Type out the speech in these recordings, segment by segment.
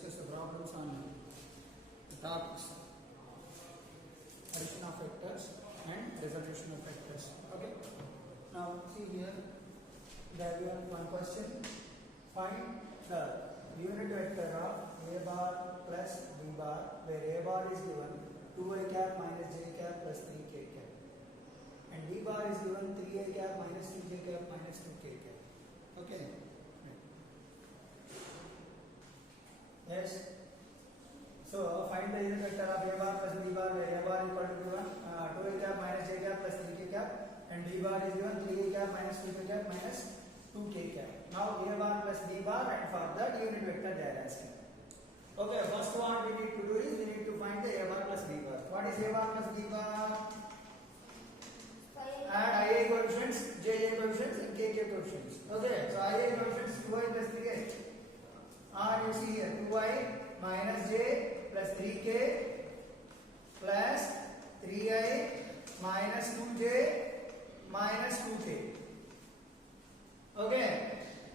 discuss the problems on the topics addition of vectors and resolution of vectors. Okay. Now see here, there is one question. Find the unit vector of a bar plus b bar, where a bar is given 2i cap minus j cap plus 3k cap, and b bar is given 3i cap minus 2j cap minus 2k cap. Okay. Yes. So find the unit vector of a bar plus b bar, where a bar is equal to given 2a cap minus j cap plus 3k cap, and b bar is given 3a cap minus 2k cap minus 2k cap. Now a bar plus b bar, and for that unit vector they are asking. Okay, first what we need to do is we need to find the a bar plus b bar. What is a bar plus b bar? Add ia coefficients, ja coefficients, and kk coefficients. Okay, so ia coefficients 2i plus 3i. Or you see here 2i minus j plus 3k plus 3i minus 2j minus 2k. Okay,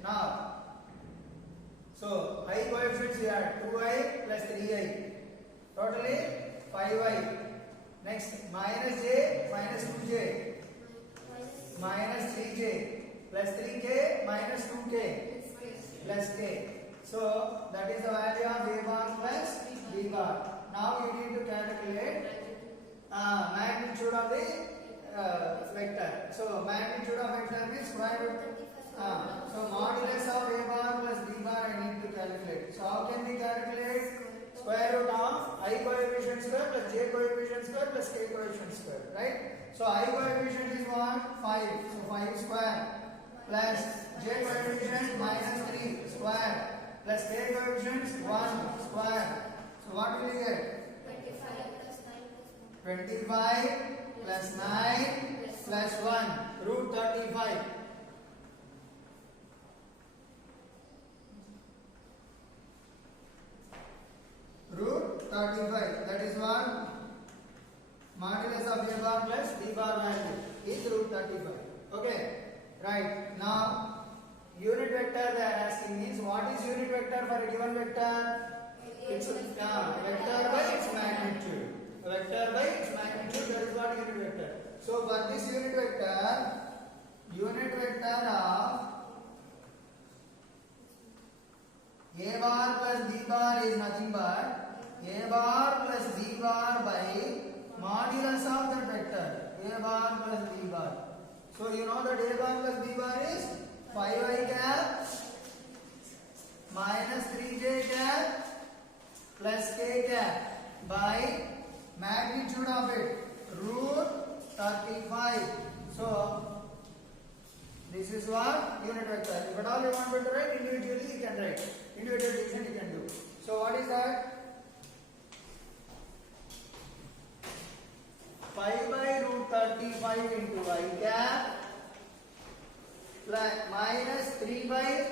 now so I coefficients here 2i plus 3i, totally 5i. Next minus j minus 2j minus 3j plus 3k minus 2k plus k. So that is the value of a bar plus b bar. Now you need to calculate magnitude of the vector. So magnitude of vector means square root. So modulus of a bar plus b bar I need to calculate. So how can we calculate? Square root of I coefficient square plus j coefficient square plus k coefficient square, right? So I coefficient is what? 5. So 5 square plus j coefficient minus 3 square plus k coefficient 1 square. So what will you get? 25 plus 9 plus 1 root 35. Root 35. That is what? Modulus of a bar plus b bar value is root 35. Okay. Right. Now unit vector they are asking is, what is unit vector for a given vector? It's vector by its magnitude. Vector by its magnitude, that is what unit vector. So for this unit vector of a bar plus b bar is nothing but a bar plus b bar by modulus of that vector, a bar plus b bar. So you know that a bar plus b bar is 5i cap minus 3j cap plus k cap by magnitude of it root 35. So this is what unit vector. If at all you want to write individually, you can write. Individual division you can do. So what is that? 5 by root 35 into I cap plus minus 3 by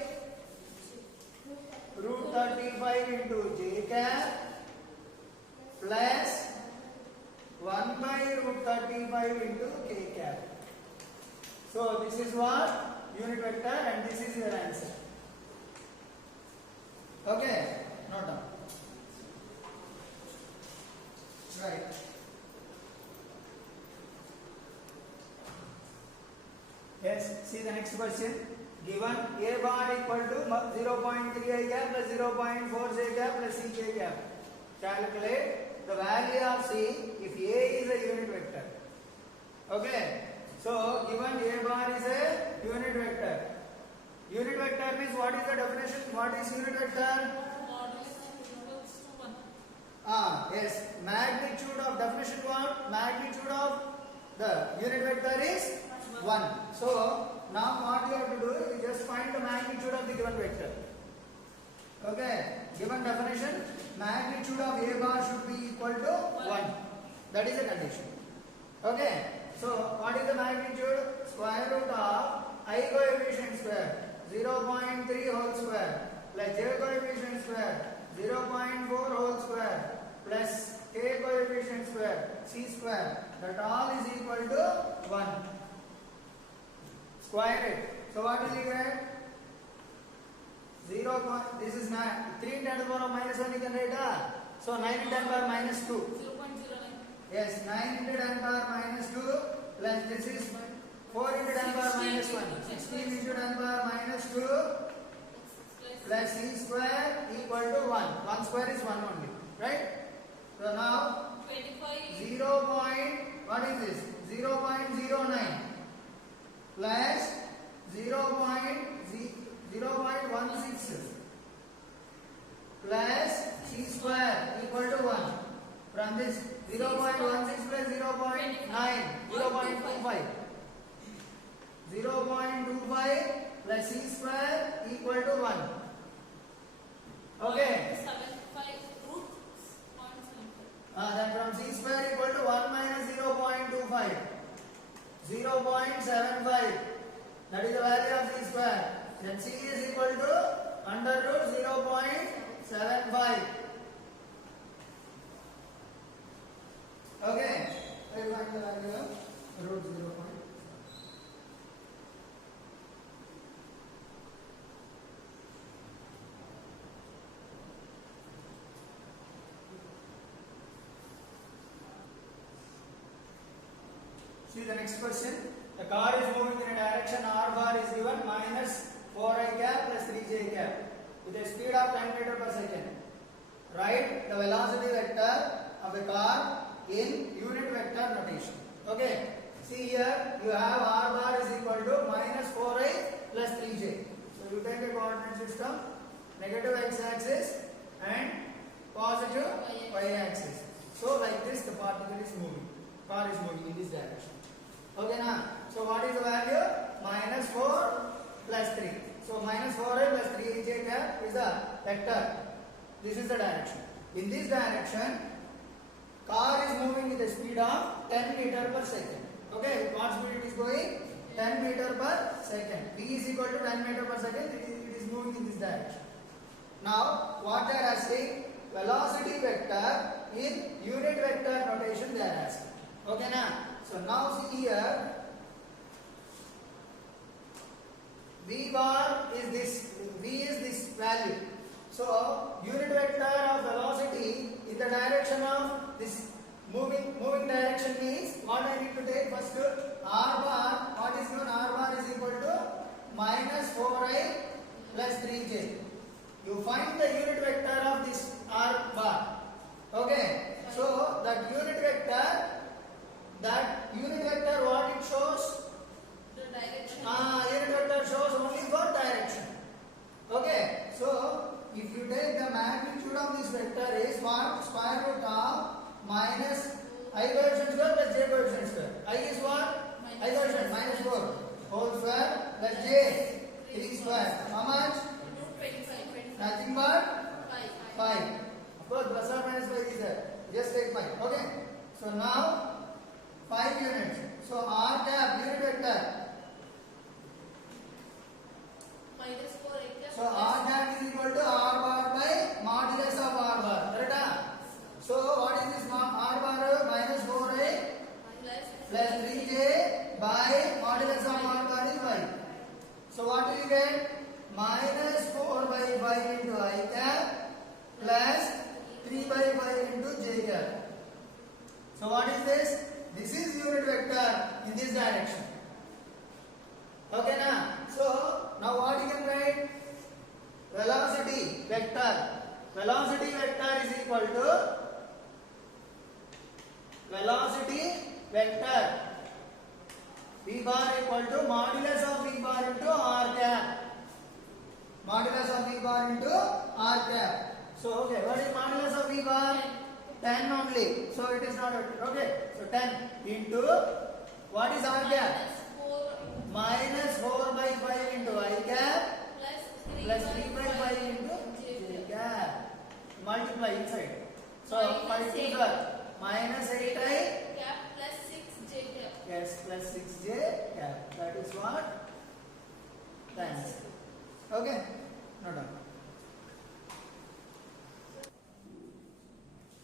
root 35 into j cap plus 1 by root 35 into k cap. So this is what? Unit vector, and this is your answer. Okay? Note down. Right. Yes, see the next question. Given a bar equal to 0.3i cap plus 0.4j cap plus ck cap. Calculate the value of c if a is a unit vector. Okay. So given a bar is a unit vector. Unit vector means, what is the definition? What is unit vector? Yes. Magnitude of definition 1. Magnitude of the unit vector is 1. So now what you have to do is just find the magnitude of the given vector. Okay. Given definition, magnitude of a bar should be equal to 1. That is the condition. Okay. So what is the magnitude? Square root of I coefficient square 0.3 whole square plus j coefficient square 0.4 whole square plus k coefficient square c square, that all is equal to 1. Square it. So what will you get? 0. This is 9. 3 into 10 to the power of minus 1 you can write. So 9 into 10 to the power minus 2. 0.09. Yes, 9 into 10 to the power minus 2 plus this is 4 into 10 to the power minus 1. 16 into 10 to the power minus 2 plus c square equal to 1. 1 square is 1 only. Right? So now 25. 0. What is this? 0.09 plus 0.16 plus c square equal to 1. From this 0.16 plus 0.9, 0.25. 0.25 plus c square equal to 1. Okay. 75 root 0.75. Then from c square equal to 1 minus 0.25. 0.75. That is the value of c square. Then c is equal to under root 0.75. Okay. I will find the value of root 0. See the next question. The car is moving in a direction r bar is given minus 4I cap plus 3j cap with a speed of 10 meter per second. Write the velocity vector of the car in unit vector notation. Okay. See here you have r bar is equal to minus 4I plus 3j. So you take a coordinate system, negative x axis and positive y axis. So like this the particle is moving. Car is moving in this direction. Okay now. So what is the value? Minus 4 plus 3. So minus 4i plus 3j cap is the vector. This is the direction. In this direction, car is moving with a speed of 10 meter per second. Okay, what speed it is going? 10 meter per second. V is equal to 10 meter per second. It is moving in this direction. Now, what they are asking? Velocity vector in unit vector notation they are asking. Okay now. So now see here. V bar is this. V is this value. So unit vector of velocity in the direction of this moving direction means what I need to take first r bar. What is known? R bar is equal to minus 4i plus 3j. You find the unit vector of this r bar. Okay. So that unit vector what it shows? The direction. Unit vector shows only for direction. Okay. So if you take the magnitude of this vector is what? Square root of minus I coefficient square plus j coefficient square. I is what? I coefficient minus 4 whole square plus j 3 square. How much? Root 25. Nothing but 5. 5. Of course plus or minus 5 is there. Just take 5. Okay. So now 5 units. So r cap unit vector. Minus 4 So r cap is equal to r bar by modulus of r bar. Correct? So what is this r bar? Minus 4i plus 3j by modulus of r bar is 5. So what will you get? Minus 4 by 5 into I cap plus 3 by 5 into j cap. So what is this? This is unit vector in this direction. Okay now. So now what you can write? Velocity vector. Velocity vector is equal to velocity vector V bar equal to modulus of V bar into R cap. Modulus of V bar into R cap. So okay, what is modulus of V bar? 10 only. So it is not okay. So 10 into what is R cap? Minus 4 by 5 into I cap plus 3 by 5 into J cap. Multiply inside. So 5 to the minus 8I cap plus 6j cap. Yes, plus 6j cap. That is what? The answer. Okay? No doubt.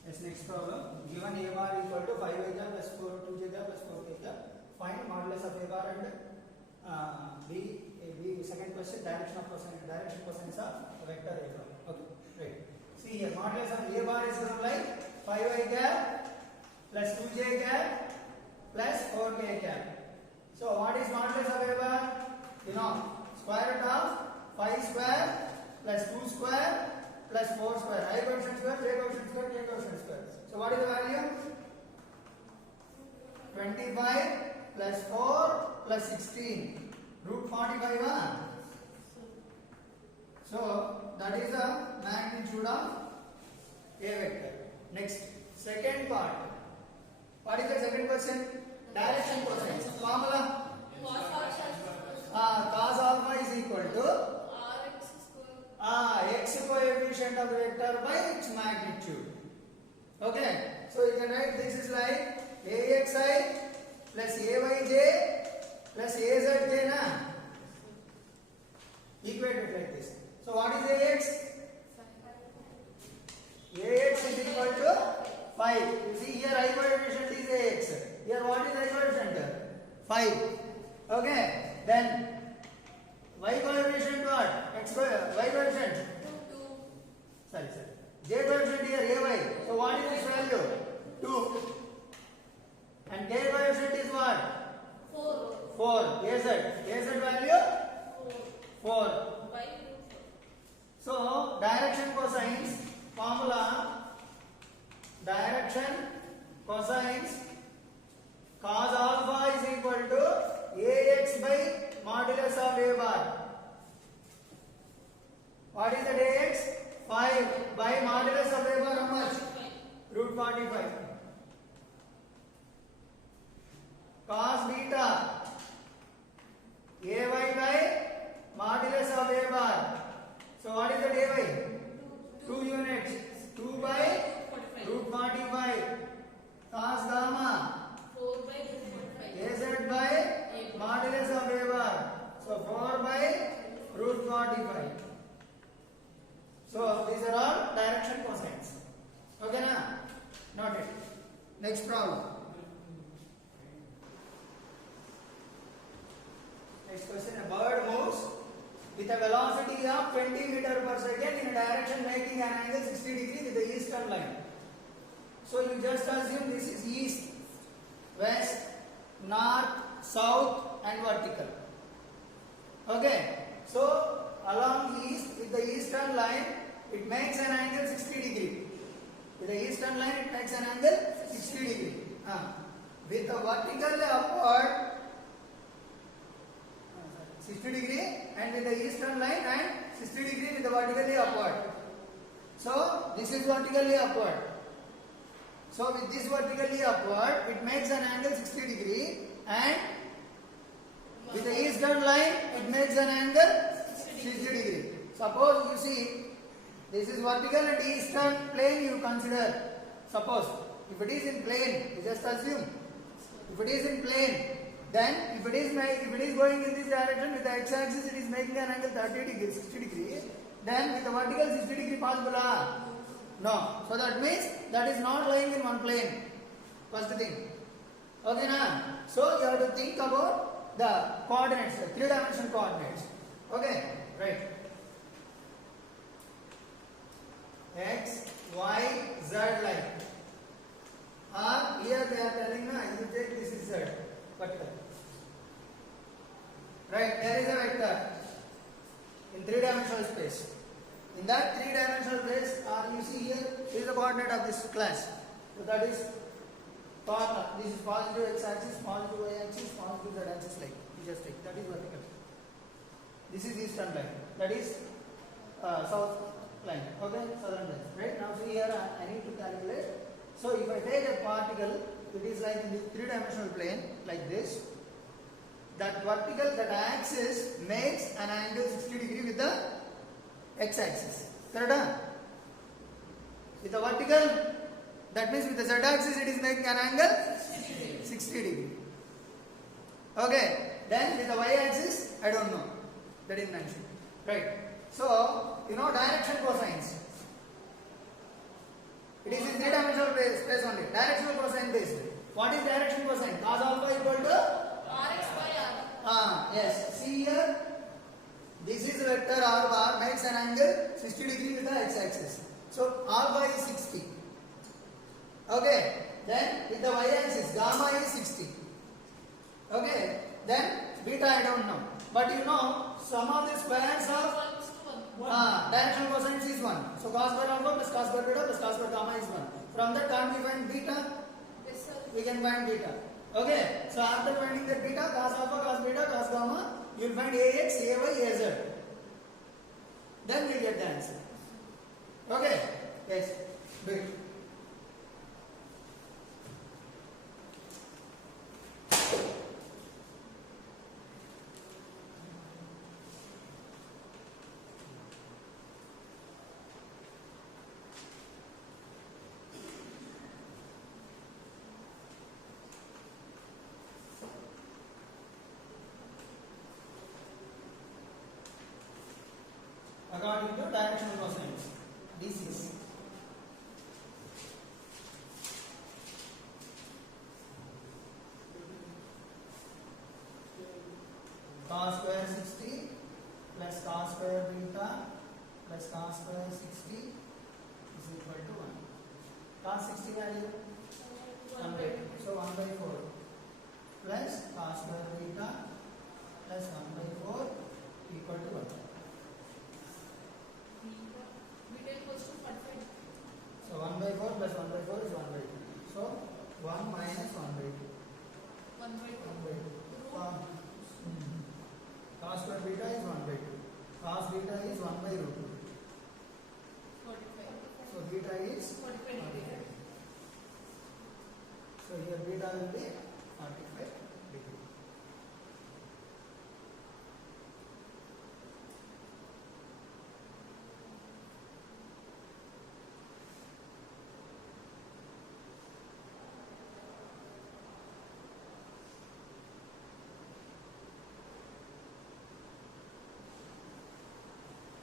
Yes, next problem. Given a bar equal to 5i cap plus 2j cap plus 4k cap. Find modulus of a bar and b the second question, direction of cosine. Direction cosine is a vector A bar. Okay, great. See here, modulus of A bar is going to like 5i cap plus 2j cap plus 4k cap. So what is modulus of A bar? You know, square root of 5 square plus 2 square plus 4 square. I coefficient square, j coefficient square, k coefficient square. So what is the value? 25 plus 4 plus 16. Root 45. So that is the magnitude of A vector. Next, second part. What is the second question? Direction cosine. Formula. Cos alpha is equal to x coefficient of the vector by its magnitude. Okay. So you can write this is like axi plus ayj plus azj na. Equate it like this. So what is ax? Ax is equal to 5. You see here I coefficient is ax. Here what is I coefficient? 5. Okay. Then y coefficient what? Y coefficient? 2. Sorry. J coefficient here ay. So what is this value? 2. And k coefficient is what? 4. 4. Az value? 4. Y. So direction cosines formula, direction cosines cos alpha is equal to ax by modulus of A bar. What is that ax? 5 by modulus of A bar how much? Root 45. Cos beta ay by modulus of A bar. So what is that ay? 2 units. 2 by root 45. Cos gamma 4 by root 45. az by modulus of A bar. So 4 by root 45. So these are all direction cosines. Okay na? Noted. Next problem. Next question. A bird moves with a velocity of 20 meter per second in a direction making an angle 60 degree with the eastern line. So you just assume this is east, west, north, south and vertical. Okay. So along east with the eastern line it makes an angle 60 degree. With the eastern line it makes an angle 60 degree. With the vertically upward 60 degree and with the eastern line and 60 degree with the vertically upward. So this is vertically upward. So with this vertically upward it makes an angle 60 degree and with the eastern line it makes an angle 60 degree. Suppose you see this is vertical and eastern plane you consider. Suppose if it is in plane, you just assume. If it is in plane, then if it is going in this direction with the x-axis it is making an angle 30 degree, 60 degree. Then with the vertical 60 degree possible? No. So that means that is not lying in one plane. First thing. Okay na? So you have to think about the coordinates, the 3-dimensional coordinates. Okay, right. X, Y, Z line. Here they are telling na, you take this is Z. Vector. Right, there is a vector in 3-dimensional space. In that 3-dimensional space, you see here, this is the coordinate of this class. So that is corner. This is positive x-axis, positive y-axis, positive z-axis like. You just take. That is vertical. This is eastern line. That is south line. Okay, southern line. Right. Now see here, I need to calculate. So if I take a particle, it is like in the 3-dimensional plane, like this. That vertical, that axis makes an angle 60 degree with the x-axis. Correct? With the vertical, that means with the z-axis it is making an angle 60 degree. Okay. Then with the y-axis, I don't know. That is mentioned. Right. So, you know direction cosines. It is in 3-dimensional space only. Directional cosine based. What is direction cosine? Cos alpha equal to? Rx by R. Yes. See here. This is vector r bar makes an angle 60 degree with the x-axis. So r bar is 60. Okay. Then with the y-axis, gamma is 60. Okay. Then beta I don't know. But you know, sum of the squares of directional cosines is 1. So cos bar alpha plus cos bar beta plus cos bar gamma is 1. From that, can't we find beta? Yes, sir. We can find beta. Okay. So after finding the beta, cos alpha, cos beta, cos gamma, you will find ax, ay, az. Then we will get the answer. Okay. Yes. Do it. According to directional cosines. This is cos square 60 plus cos square beta plus cos square 60 is equal to 1. Cos 60 value 1 by 2. So 1 by 4 plus cos square beta plus 1 by 4 equal to 1. Beta equals to 45. So 1 by 4 plus 1 by 4 is 1 by 2. So 1 minus 1 by 2. 1 by 2. 1 by 2. Cos square beta is 1 by 2. Cos beta is 1 by root 2. 45. So beta is 45 degree. So here beta will be 45 degree.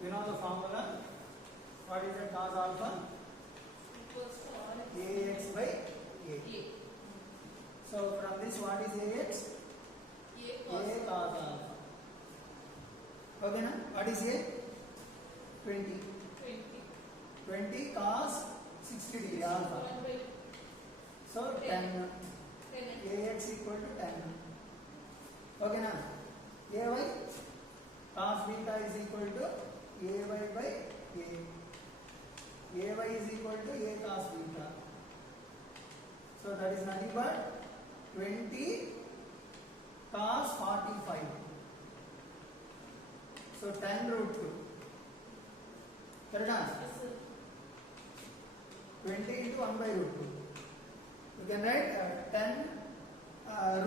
You know the formula? What is the cos alpha? Equals to R Ax by A. A. So from this, what is Ax? A A cos cos alpha. Okay, na? What is A? 20. 20. 20 cos 60 degree alpha. 1 by So 10. 10. Ax equal to 10. Okay, na? Ay cos beta is equal to Ay by A. Ay is equal to A cos beta. So that is nothing but 20 cos 45. So 10 root 2. Correct? Yes, sir. 20 into 1 by root 2. You can write 10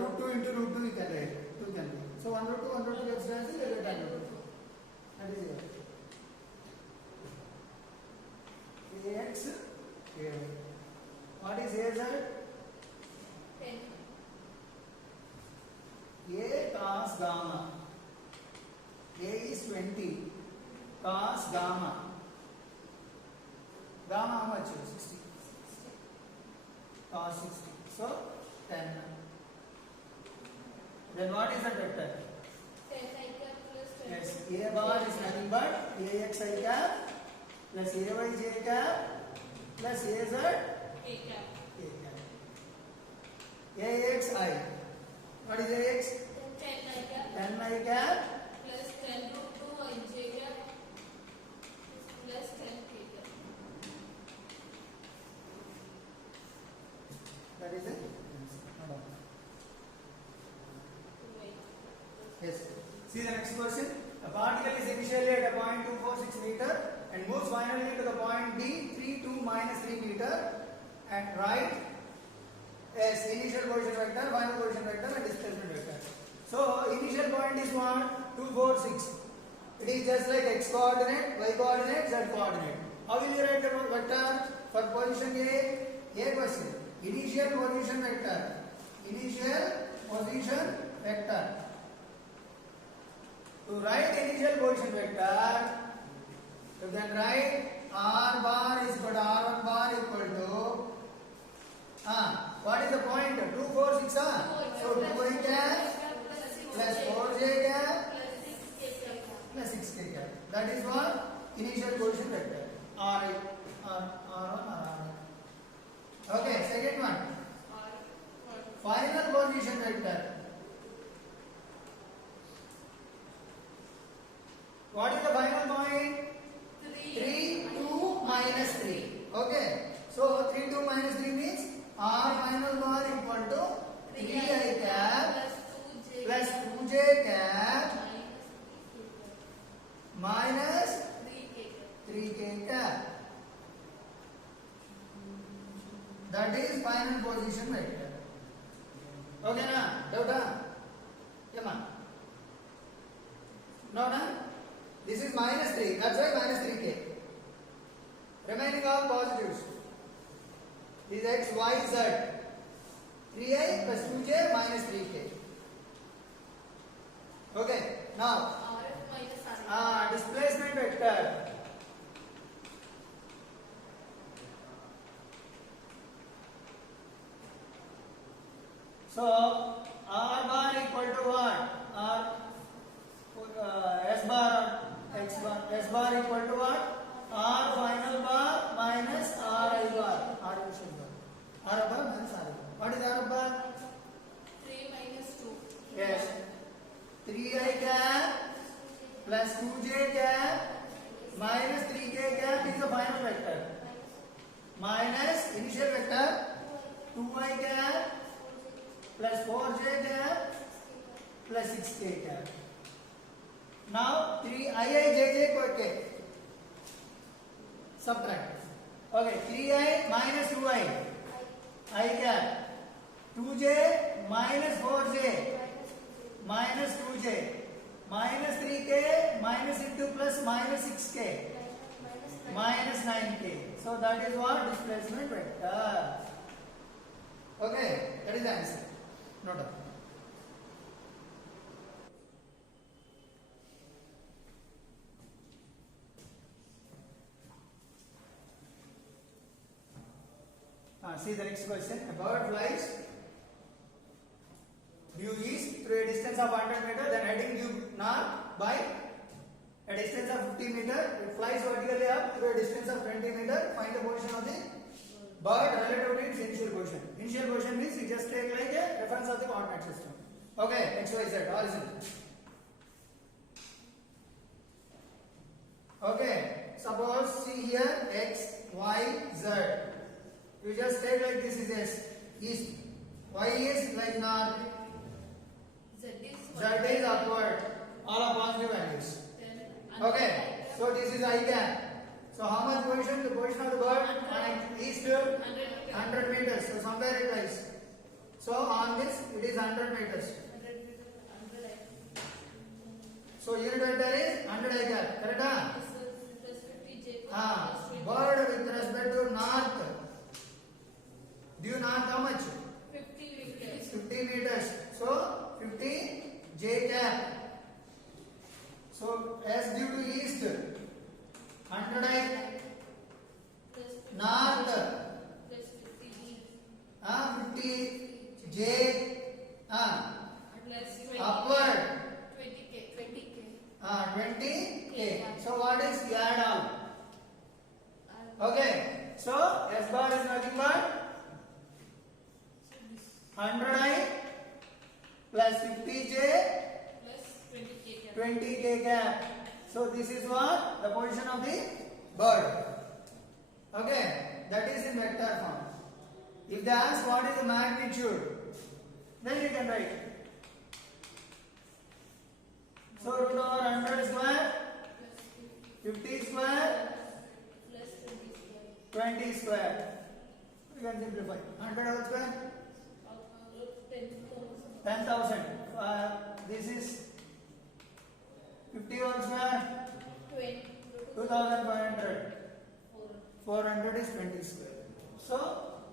root 2 into root 2 you can write. 2 can be. So 1 root 2 gets cancelled, you get 10 root 2. That is it. Ax, Ay. What is Az? 10. A cos gamma. A is 20. Cos gamma. Gamma how much? 60. Cos 60. So 10. Then what is the vector? 10 I cap plus 10. Yes, A bar is nothing but Ax I cap plus Ay j cap plus Az A cap. A cap. Ax I. What is Ax? 10 I cap 10 I cap plus 10 root 2 I j cap plus 10 k cap. that is it. Right. Yes. See the next question. A particle is initially at a point 246 meter and moves finally to the point B 32 minus 3 meter and write as initial position vector, final position vector and displacement vector. So initial point is what? 246. It is just like x coordinate, y coordinate, z coordinate. How will you write the vector for position A? A question. Initial position vector. Initial position vector. To write initial position vector, you can write r bar is equal to r1 bar equal to what is the point? 246 So 2 I cap plus 4j cap plus 6k That is what initial position vector. R1 or R. Okay, second one. Final position vector. What is the final point? 3, 2, minus 3. Okay. So 3, 2, minus 3 means R final bar equal to 3I cap plus 2J cap minus 3K cap. That is final position vector. Okay na? Doubt? Come on. No na? This is minus 3. That's why minus 3K. Remaining all positives. Is X, Y, Z. 3I plus 2J minus 3K. Okay. Now, displacement vector. So, R bar equal to what? S bar or X bar. S bar equal to what? R final bar minus R I bar. R initial bar. R bar minus R I bar. What is R bar? 3 minus 2. Yes. 3I cap plus 2J cap minus 3K cap is the final vector. Minus initial vector 2I cap plus 4J cap plus 6K cap. Now 3IIJJ K. Subtract. Okay, 3I minus 2I. I cap. 2J minus 4J minus 2J minus 3K minus into plus minus 6K minus 9K. So that is what displacement vector. Okay, that is the answer. Note down. See the next question. A bird flies due east through a distance of 100 meter, then heading due north by a distance of 50 meter. It flies vertically up through a distance of 20 meter. Find the position of the bird relative to its initial position. Initial position means you just take like a reference of the coordinate system. Okay, X, Y, Z, origin. Okay, suppose see here X, Y, Z. You just take like this is S, east. Y is like north. Z is upward. All are positive values. Okay, so this is I cap. So how much position? The position of the bird east to 100 meters. So somewhere it lies. So on this it is 100 meters. So unit vector is 100 I cap. Correct? Bird with respect to north. Due north how much? 50 meters. 50 meters. So 50 J cap. So S due to east. 100 I north. 50 J upward. 20K. So what is add all? Okay. So S bar is nothing but 100I plus 50J 20K cap. So this is what? The position of the bird. Okay. That is in vector form. If they ask what is the magnitude, then you can write. So root over 100 square, 50 square, 20 square. You can simplify. 100 whole square, 10,000. This is 50 whole square, 2,500. 400 is 20 square. So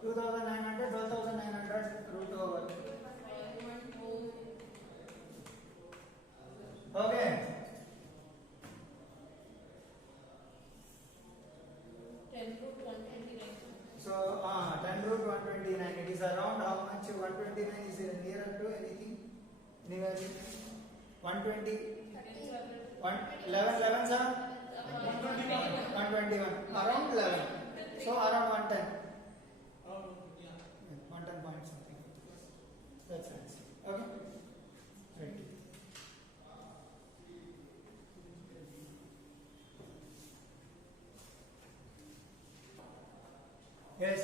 2,900, 12,900 root over. Okay. 10 root 129. So 10 root 129. It is around how much? 129 is nearer to anything? Any value? 120. 11 sir? 121. Around 11. So around 110. 110 point something. That's answer. Okay. Right. Yes.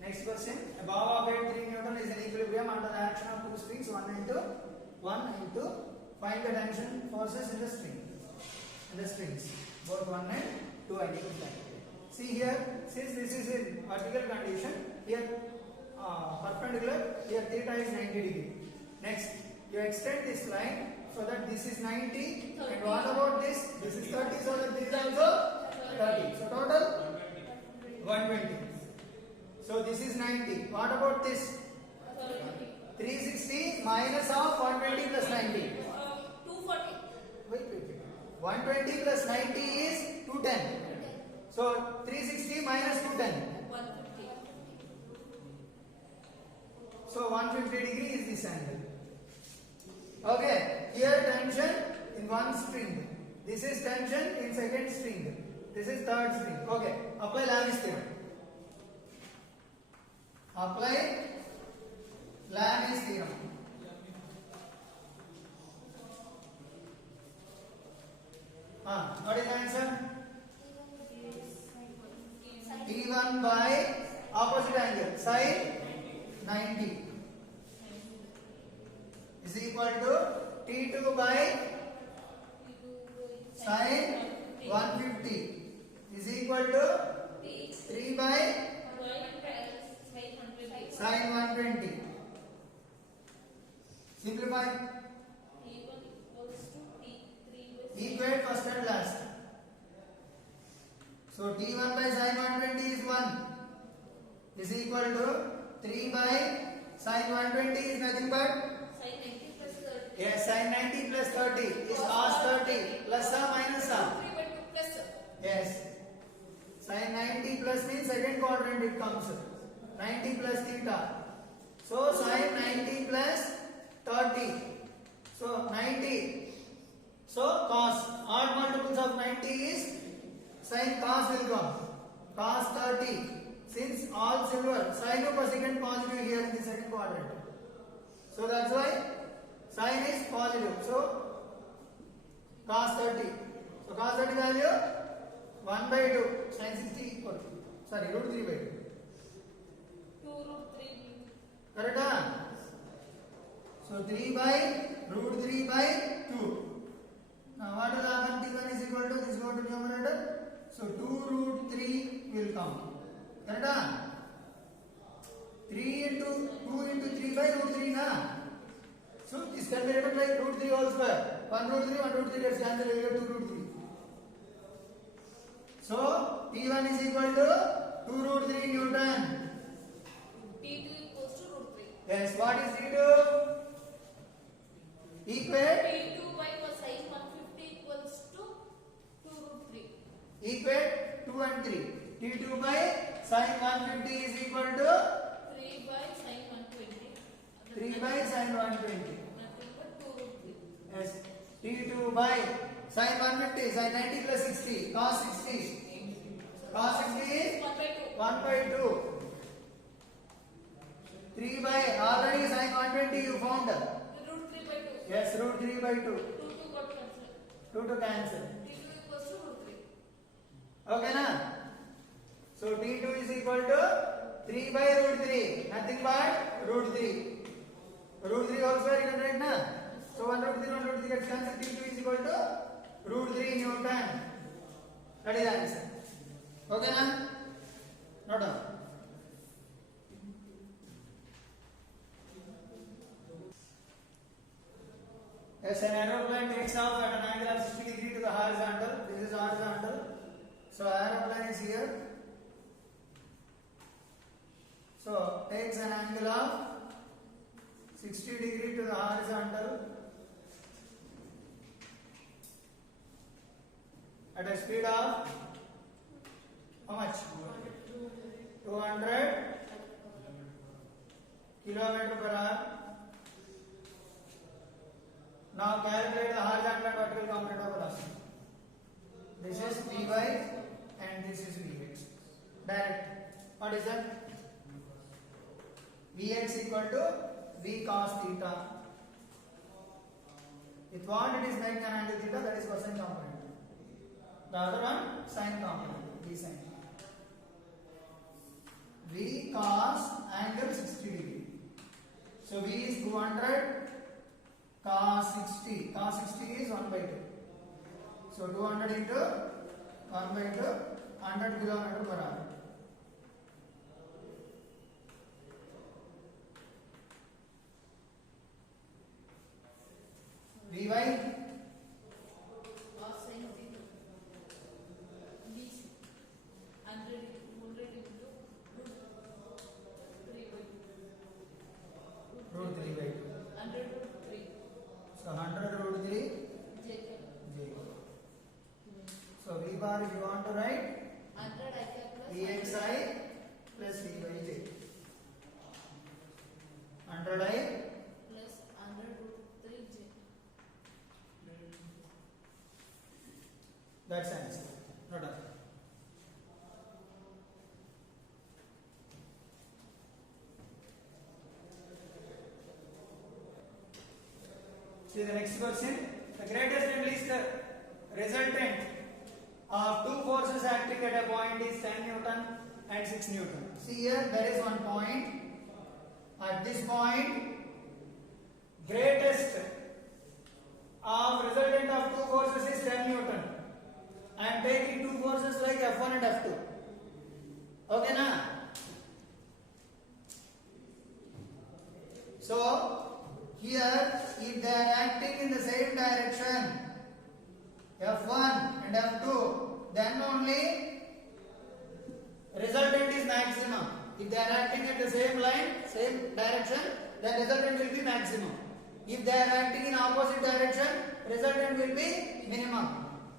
Next question. A ball of weight 3 Newton is in equilibrium under the action of two springs. One into find the tension forces in the string. In the strings. Both 1 and 2 I need to calculate. See here, since this is in vertical condition, here perpendicular, here theta is 90 degree. Next, you extend this line so that this is 90. 30. And what about this? This is 30, so that this is also 30. So total 120. So this is 90. What about this? 360 minus of 120 plus 90. 240. Wait. 120 plus 90 is 210. So 360 minus 210. 150. So 150 degree is this angle. Okay. Here tension in one string. This is tension in second string. This is third string. Okay. Apply Lami's theorem. Apply Lami's theorem. What is the answer? T1 by opposite angle sine 90 is equal to T2 by sine 150 is equal to 3 by sine 120. Simplify. Equate first and last. So T1 by sine 120 is 1 is equal to 3 by sine 120 is nothing but yes, sine 90 plus 30 is cos 30 plus or minus or yes, sine 90 plus means second quadrant it comes 90 plus theta. So sine 90 plus 30. So 90. So cos odd multiples of 90 is sin cos will come. Cos 30. Since all silver, sin of cosecant positive here in the second quadrant. So that's why sin is positive. So cos 30. So cos 30 value 1 by 2. Sin 60 equal. Sorry, root 3 by 2. 2 root 3. Correct? So 3 by root 3 by 2. Now what will happen? T1 is equal to this go to numerator. So 2 root 3 will come. Correct? 3 into 2 into 3 by root 3 na. So this can be written like root 3 whole square. 1 root 3, 1 root 3, let's cancel it, 2 root 3. So T1 is equal to 2 root 3 Newton. T2 equals to root 3. Yes, what is T2? Equate. T2 by cosine 150 equals to 2 root 3. Equate 2 and 3. T2 by sin 150 is equal to 3 by sine 120. 3 by sin 120. Nothing but 2 root 3. Yes. T2 by sin 150, sin 90 plus 60, cos 60. Cos 60 is 1 by 2. 1 by 2. 3 by already sin 120 you found. Root 3 by 2. Yes, root 3 by 2. 2 got cancelled. 2 to cancel. T2 equals to root 3. Okay na? So T2 is equal to 3 by root 3. Nothing but root 3. Root 3 also you can write na? So 1 root 3, 1 root 3 gets cancelled. T2 is equal to root 3 Newton. That is the answer. Okay na? Note down. Yes, an aeroplane takes off at an angle of 60 degrees to the horizontal. This is horizontal. So aeroplane is here. So takes an angle of 60 degrees to the horizontal at a speed of how much? 200 kilometer per hour. Now calculate the horizontal and vertical component of velocity. This is Vy and this is Vx. Direct. What is that? Vx equal to V cos theta. With what it is making an angle theta, that is cosine component. The other one, sine component, V sine. V cos angle 60 degree. So V is 200, cos 60. Cos 60 is 1 by 2. So 200 into 1 by 2, 100 kilometer per hour. Vy Cos sin theta. V 100 into root 3 by 2. root 3 by 2. 100 root 3. So 100 root 3 Jacob. j. So V bar if you want to write 100 I cap plus Vxi plus Vyj. 100i plus 100 root 3 j. that's answer. Not done. See the next question. The greatest and least resultant of two forces acting at a point is 10 Newton and 6 Newton. See here, there is one point. At this point, greatest of resultant of two forces is 10 Newton. I am taking two forces like F1 and F2. Okay, na? So, here, if they are acting in the same direction, F1 and F2, then only resultant is maximum. If they are acting at the same line, same direction, then resultant will be maximum. If they are acting in opposite direction, resultant will be minimum.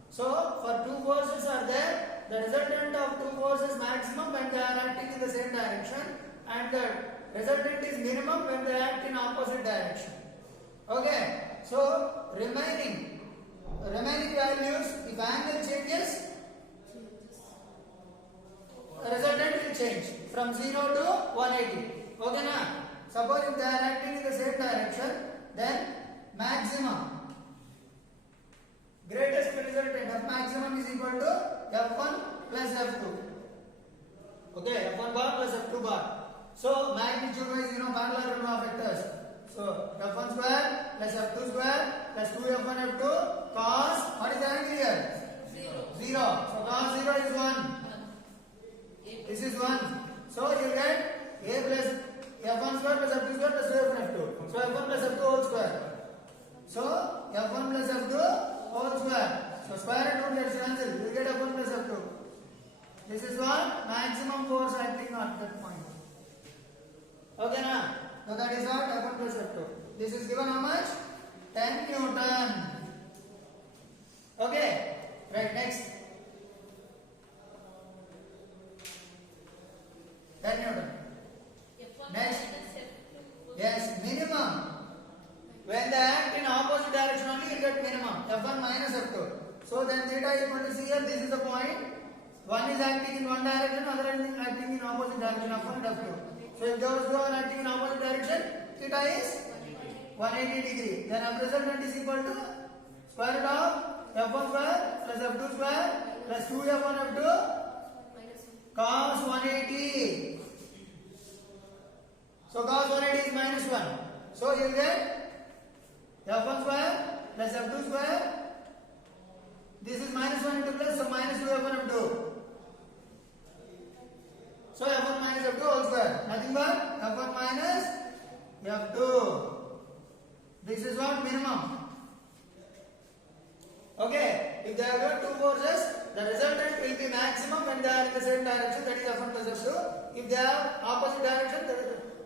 So, for two forces are there, the resultant of two forces maximum when they are acting in the same direction, and the resultant is minimum when they act in opposite direction. Okay, so remaining values, if angle changes, resultant will change from 0 to 180. Okay, na? Suppose if they are acting in the same direction, then maximum, greatest resultant of maximum is equal to F1 plus F2. Okay, F1 bar plus F2 bar. So magnitude wise, parallel rule of vectors. So F1 square plus F2 square plus 2F1 F2 cos, what is the angle here? 0. So cos 0 is 1. This is 1. So you get A plus F1 square plus F2 square plus 2F1 F2. So F1 plus F2 whole square. So F1 plus F2 whole square. So square root gets cancelled. You get F1 plus F2. This is what? Maximum force acting at that point. Okay, na? So that is what? F1 plus F2. This is given how much? 10 Newton. Okay. Right, next. 10 Newton. F1 Next. minus F2. Yes, minimum. When they act in opposite direction only, you get minimum. F1 minus F2. So then theta equal to, see here, this is the point. One is acting in one direction, other is acting in opposite direction, F1 and F2. So if those two are acting in opposite direction, theta is 180 degree. Then F resultant is equal to square root of F1 square plus F2 square plus 2F1 F2 cos 180. So cos 180 is minus 1. So you will get F1 square plus F2 square. This is minus 1 into plus, so minus 2F1 F2. So F1 minus F2 whole square. Nothing but F1 minus F2. This is what? Minimum. Okay. If they have got two forces, the resultant will be maximum when they are in the same direction, that is F1 plus F2. If they are opposite direction, the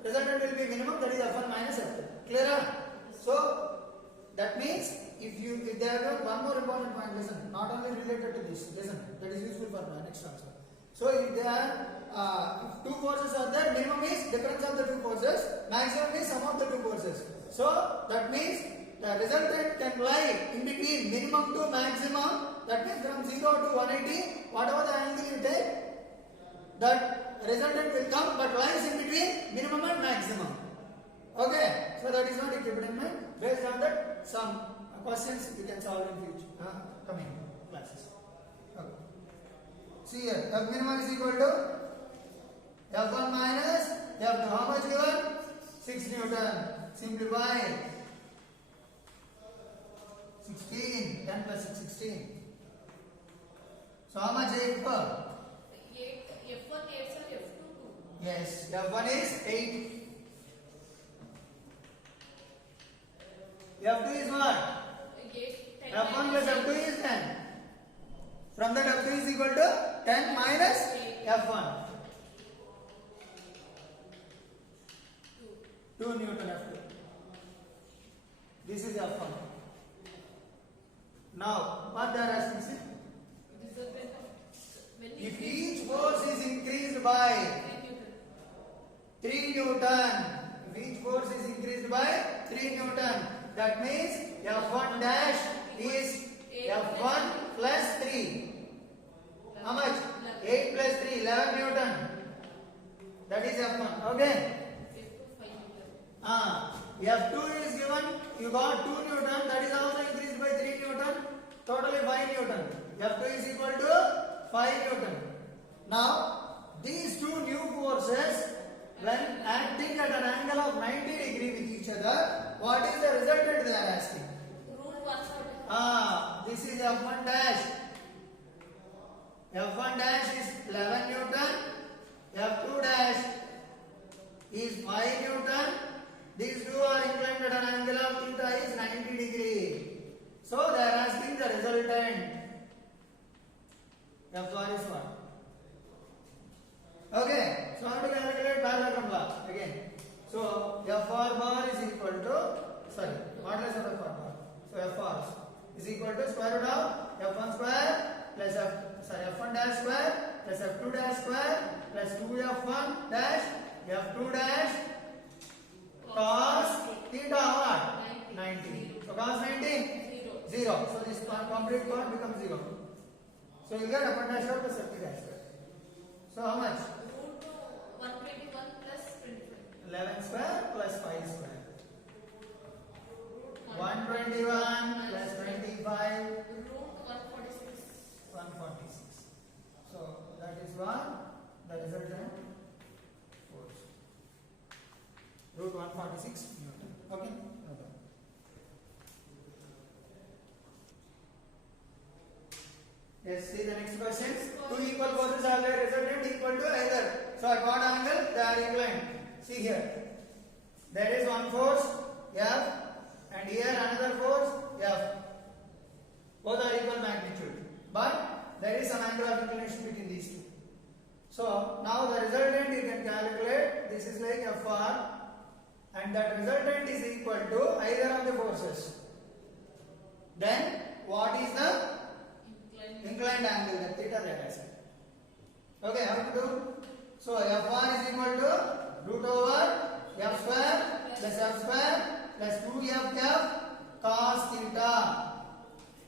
resultant will be minimum, that is F1 minus F2. Clear? So that means if they have got one more important point, listen, not only related to this, listen, that is useful for next answer. So if there are if two forces are there, minimum is difference of the two forces, maximum is sum of the two forces. So that means the resultant can lie in between minimum to maximum That means from 0 to 180, whatever the angle you take, that resultant will come, but lies in between minimum and maximum. Okay, so that is what you keep it in mind. Based on that, some questions you can solve in future, coming classes. Okay. See here, F minimum is equal to F1 minus F2. How much given? 6 Newton. Simplify. 16. 10 plus 6, 16. So how much F? 8, F1 8 or F2 2? Yes, F1 is 8. F2 is what? 8, 10 F1 plus F2 is 10. From that F2 is equal to 10 minus F1. 2 Newton F2. This is F1. Now, what they are asking, see? Resultant when If each force is increased by 3 Newton, if each force is increased by 3 Newton, that means F1 dash is F1 plus 3. How much? 8 plus 3, 11 Newton. That is F1. Okay? F2 is given, you got 2 Newton, that is also increased by 3 Newton, totally 5 Newton. F2 is equal to 5 Newton. Now, these two new forces, when acting at an angle of 90 degree with each other, what is the resultant they are asking? Root 140. This is F1 dash. F1 dash is 11 Newton, F2 dash is 5 Newton. These two are inclined at an angle of theta is 90 degree. So they are asking the resultant. F1 is what? Okay, so how to calculate parallelogram law again. So F4 bar is equal to, modulus of F4 bar. So F4 is equal to square root of F1 square plus F1 dash square plus F2 dash square plus 2F1 dash F2 dash cos theta what? 90. So cos 90? 0. So this complete part becomes 0. So you get F1 dash square plus F2 dash square. So how much? Root 121 plus 25. 11 square plus 5 square. 121 plus 25. Root 146. 146. So that is what the resultant force. Root 146 Newton. Okay? Yes, see the next question. Two equal forces have their resultant equal to either. So at what angle they are inclined? See here. There is one force F and here another force F. Both are equal magnitude. But there is an angle of inclination between these two. So now the resultant you can calculate. This is like Fr and that resultant is equal to either of the forces. Then what is the inclined angle, the theta that I said. Okay, how to do? So F1 is equal to root over F square plus F square plus 2FF cos theta.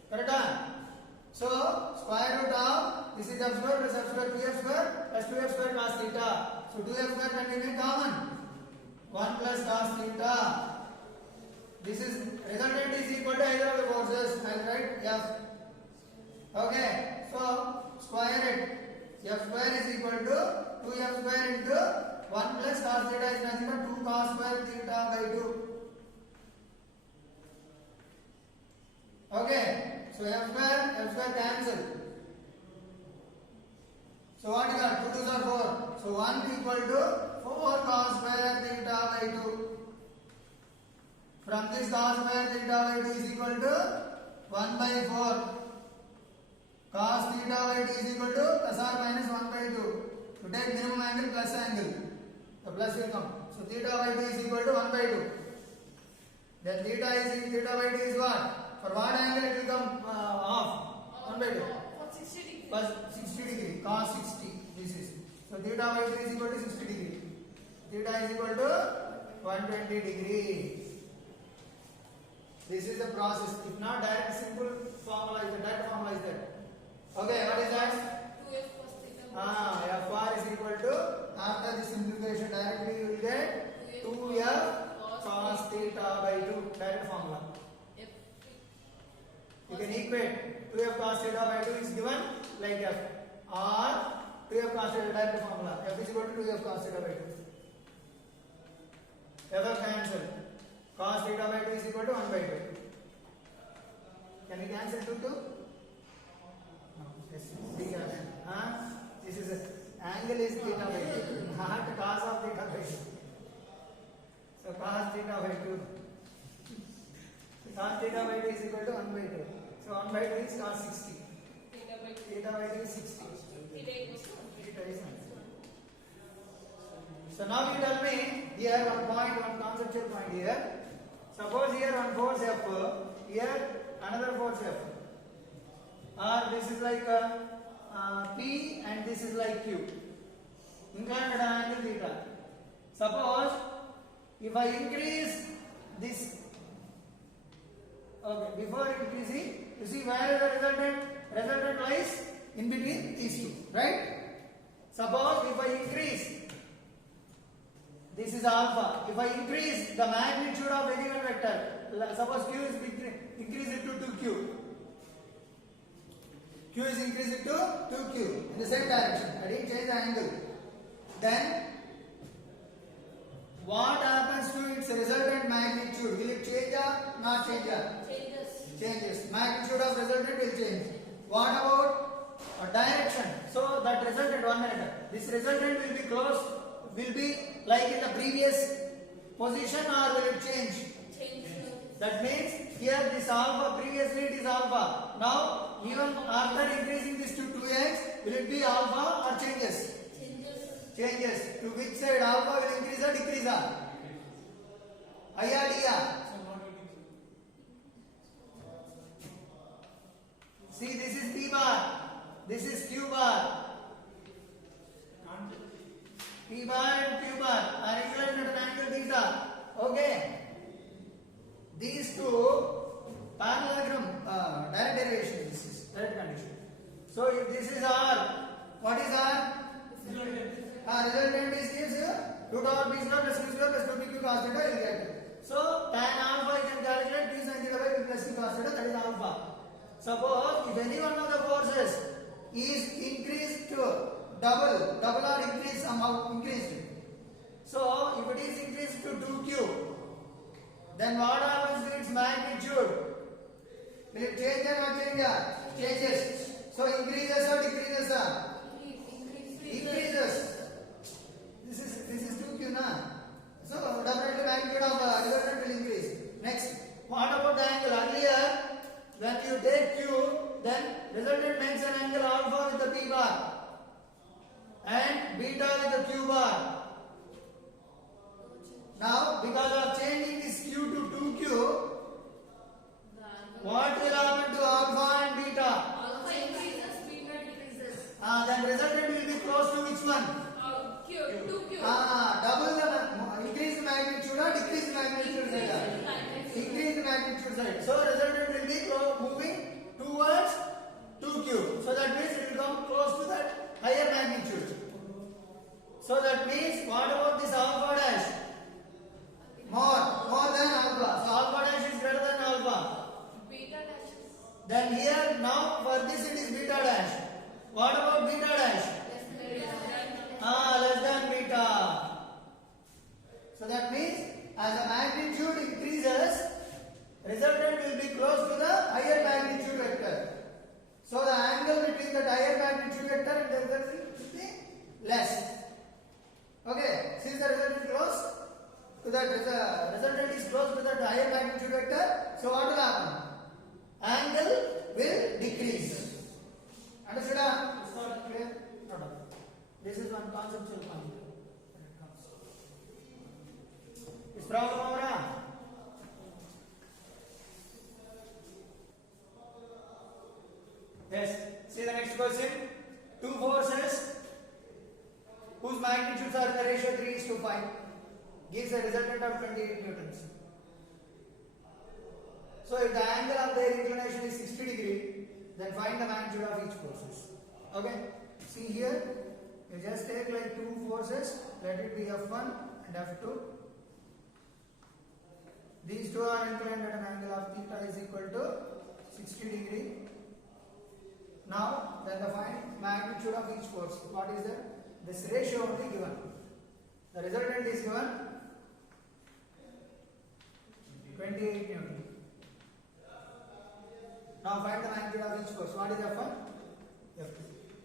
Correct? So square root of this is F square plus F square 2F square plus 2F square cos theta. So 2F square can be made common. 1 plus cos theta. This is resultant is equal to either of the forces. I will write F. Okay, so square it. F square is equal to 2F square into 1 plus cos theta is nothing but 2 cos square theta by 2. Okay, so F square cancel. So what you got? 2 2s are 4. So 1 equal to 4 cos square theta by 2. From this cos square theta by 2 is equal to 1 by 4. Cos theta by 2 is equal to plus or minus 1 by 2. To take minimum angle plus angle. The plus will come. So theta by 2 is equal to 1 by 2. Then theta by 2 is what? For what angle it will come off? 1 by 2. For 60 degree. Plus 60 degree. Cos 60. This is. So theta by 2 is equal to 60 degree. Theta is equal to 120 degree. This is the process. If not, direct simple formula is there. Direct formula is there. Okay, what is that? 2f cos theta. Fr is equal to, after the simplification directly you will get 2f cos theta by 2, direct formula. F You can equate 2f cos theta by 2 is given like f, or 2f cos theta, direct formula. F is equal to 2f cos theta by 2. F cancel. Cos theta by 2 is equal to 1 by 2. Can we cancel 2 2? No. Yes. See here. This is angle is theta by 2, not cos of theta by 2. So cos theta by 2. Cos theta by 2 is equal to 1 by 2. So 1 by 2 is cos 60. theta by 2. Theta by 2 is 60. Theta equals to 1. Theta is 1. So now you tell me here one point, one conceptual point here. Suppose here one force F, here another force F. Or this is like P and this is like Q. Inclined at an angle theta. Suppose if I increase this, okay, before increasing, you see where the resultant lies in between these two, right? Suppose if I increase, this is alpha. If I increase the magnitude of any one vector, suppose Q is increase it to 2Q. Q is increased to 2Q in the same direction. I didn't change the angle. Then what happens to its resultant magnitude? Will it change or not change? Changes. Magnitude of resultant will change. What about direction? So that resultant, 1 minute. This resultant will be close, will be like in the previous position, or will it change? That means here this alpha, previously it is alpha. Now even after increasing this to 2x, will it be alpha or changes? Changes. To which side alpha will increase or decrease? I or D? See, this is P bar. This is Q bar. P bar and Q bar are inclined at an angle theta. Okay. These two parallelogram direct derivation. This is direct condition. So if this is R, what is R? Resultant is gives root over b square plus q square plus 2pq cos theta will get. So tan alpha you can calculate b sin theta by b plus q cos theta, that is alpha. Suppose if any one of the forces is increased to double or increase somehow increased. So if it is increased to 2q, then what happens to its magnitude? Will it change or not change? Changes. So increases or decreases? Increases. This is 2q na. So definitely magnitude of resultant will increase. Next, what about the angle? Earlier, when you take q, then resultant makes an angle alpha with the p bar and beta with the q bar. Now, because of changing this q to 2q, what will happen to alpha and beta? Alpha increases, beta decreases. Then resultant will be close to which one? Q, 2Q. Double the increase the magnitude or decrease the magnitude side? Increase the magnitude side. So resultant will be moving towards 2q. So that means it will come close to that higher magnitude. So that means what about this alpha dash? More than alpha. So alpha dash is greater than alpha. Beta dash. Then here now for this it is beta dash. What about beta dash? Less than beta. So that means as the magnitude increases, resultant will be close to the higher magnitude vector. So the angle between the higher magnitude vector and the resultant will be less. Okay, since the result is close to that resultant is close to that higher magnitude vector, so what will happen? Angle will decrease. Understood? It's not clear? No. This is one conceptual point. Is problem over? Yes. See the next question. Two forces whose magnitudes are in the ratio 3:5 gives a resultant of 28 newtons. So if the angle of their inclination is 60 degree, Then find the magnitude of each forces. Okay. See here, you just take like two forces. Let it be F1 and F2. These two are inclined at an angle of theta is equal to 60 degree. Now, then the find magnitude of each force. What is that? This ratio only given. The resultant is given 28 Newton. Now find the magnitude of each force. What is F1? F2.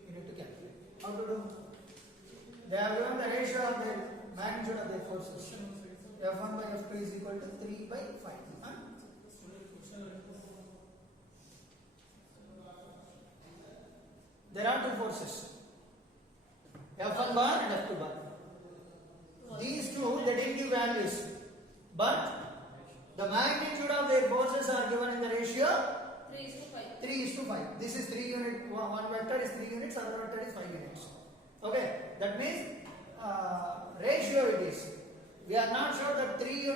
You need to calculate. How to do? They have given the ratio of the magnitude of their forces. F1 by F2 is equal to 3 by 5. Huh? There are two forces. F1 bar and F2 bar. These two, they didn't give values. But the magnitude of their forces are given in the ratio 3:5. This is 3 units. One vector is 3 units, other vector is 5 units. Okay, that means ratio it is. We are not sure that 3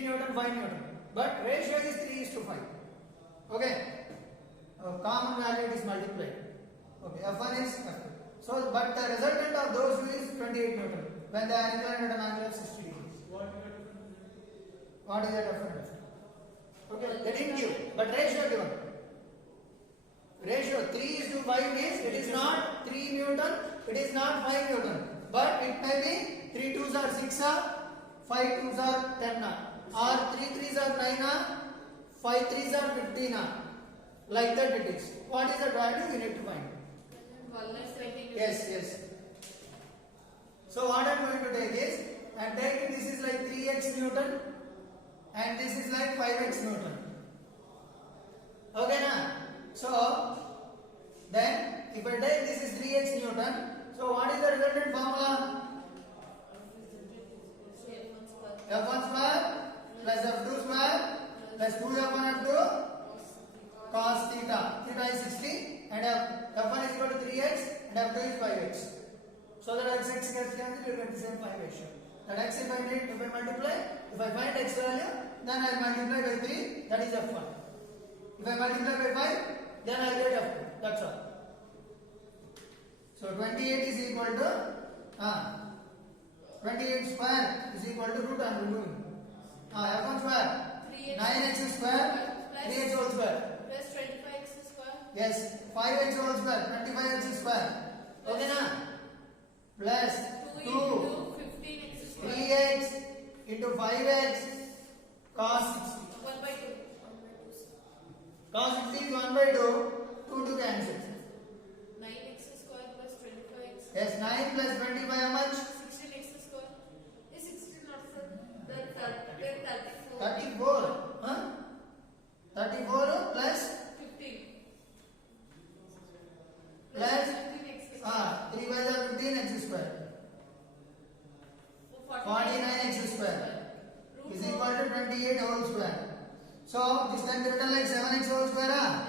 Newton, 5 Newton, but ratio is 3:5. Okay, common value it is multiplied. Okay, F1 is F2. So, but the resultant of those two is 28 Newton when they are inclined at an angle of 60 degrees. What is that F1 and F2? Okay, they didn't give, but ratio given. Ratio 3:5 means it is not 3 Newton, it is not 5 Newton, but it may be 3 2s are 6 5 2s are 10 or 3 3s are 9 5 3s are 15 like that it is. What is the value you need to find? Yes. So what I am going to take is, I am taking this is like 3x Newton and this is like 5x Newton. Okay na? So then if I take this is 3x Newton, so what is the resultant formula? F1 square plus F2 square plus 2F1 F2 cos theta. Theta is 60 and F1 is equal to 3x and F2 is 5x. So that x gets cancelled, you get the same 5 ratio. That x if I multiply, if I find x value, then I multiply by 3, that is F1. If I multiply by 5, then I get F2. That's all. So 28 is equal to 28 square is equal to root I am removing. F1 square 9x square 3x whole square plus 25x square. Yes, 5x whole square 25x square. Okay na? Plus 2 into 15x square. 3x into 5x cos 60. 1 by 2. Cos 60 is 1 by 2. 2 to cancel. 9x square plus 25x. Yes, 9 plus 25 how much? 16x square. Is 16 not sir? Then 34. 34. Huh? 34 plus 15. Plus 15x square. 3 by 15x square. 49x square is equal to 28 whole square. So this can be written like 7x whole square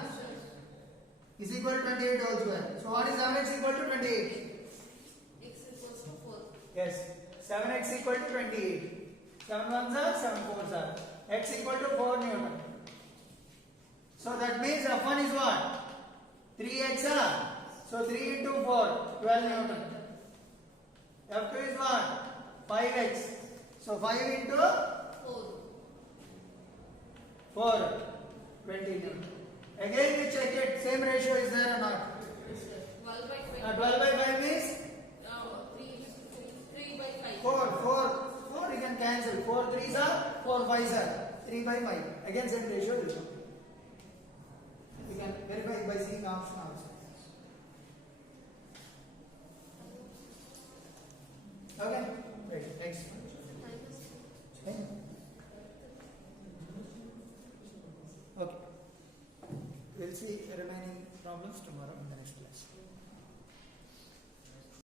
is equal to 28 whole square. So what is 7x equal to 28? X equals to 4. Yes, 7x equal to 28. 7 ones are 7 fours are. X equal to 4 Newton. So that means F1 is what? 3x So 3 into 4, 12 Newton. F2 is what? 5x. So 5 into 4, 20 Newton. Again we check it, same ratio is there or not? 12 by 5. 12 by 5 means 3 by 5. 4 you can cancel. 4 3s are 4 5s are 3 by 5. Again same ratio will come. You can verify by seeing option also. Okay, right, next. Okay. We'll see remaining problems tomorrow.